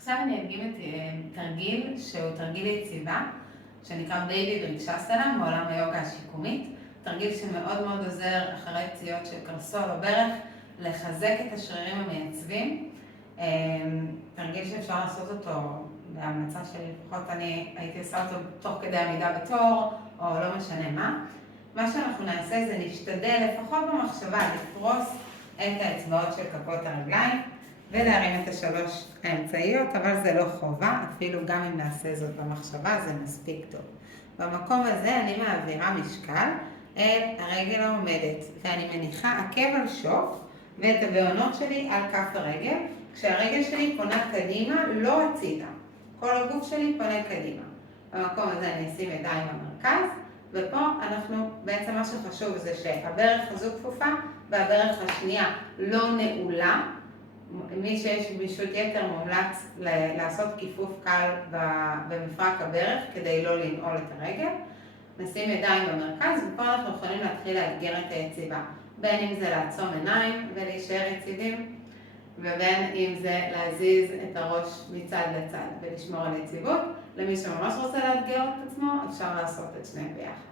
עכשיו אני אדגים את תרגיל שהוא תרגיל יציבה, שנקרא בייבי בריקשסנה מעולם היוגה השיקומית. תרגיל שמאוד מאוד עוזר אחרי פציעות של קרסול או ברך, לחזק את השרירים המייצבים. תרגיל שאפשר לעשות אותו בהמלצה שלי, לפחות אני הייתי עושה אותו תוך כדי עמידה בתור, או לא משנה מה. מה שאנחנו נעשה זה נשתדל לפחות במחשבה לפרוס את האצבעות של כפות הרגליים, ולהרים את השלוש האמצעיות, אבל זה לא חובה, אפילו גם אם נעשה זאת במחשבה זה מספיק טוב. במקום הזה אני מעבירה משקל אל הרגל העומדת, ואני מניחה עקב על שוק ואת הבעונות שלי על כף הרגל, כשהרגל שלי פונה קדימה, לא הצידה. כל הגוף שלי פונה קדימה. במקום הזה אני אשים ידיים במרכז, ופה אנחנו, בעצם מה שחשוב זה שהברך הזו כפופה, והברך השנייה לא נעולה. מי שיש גמישות יתר מומלץ לעשות כיפוף קל במפרק הברך כדי לא לנעול את הרגל. נשים ידיים במרכז, ופה אנחנו יכולים להתחיל לאתגר את היציבה. בין אם זה לעצום עיניים ולהישאר יציבים, ובין אם זה להזיז את הראש מצד לצד ולשמור על יציבות. למי שממש רוצה לאתגר את עצמו, אפשר לעשות את שניהם ביחד.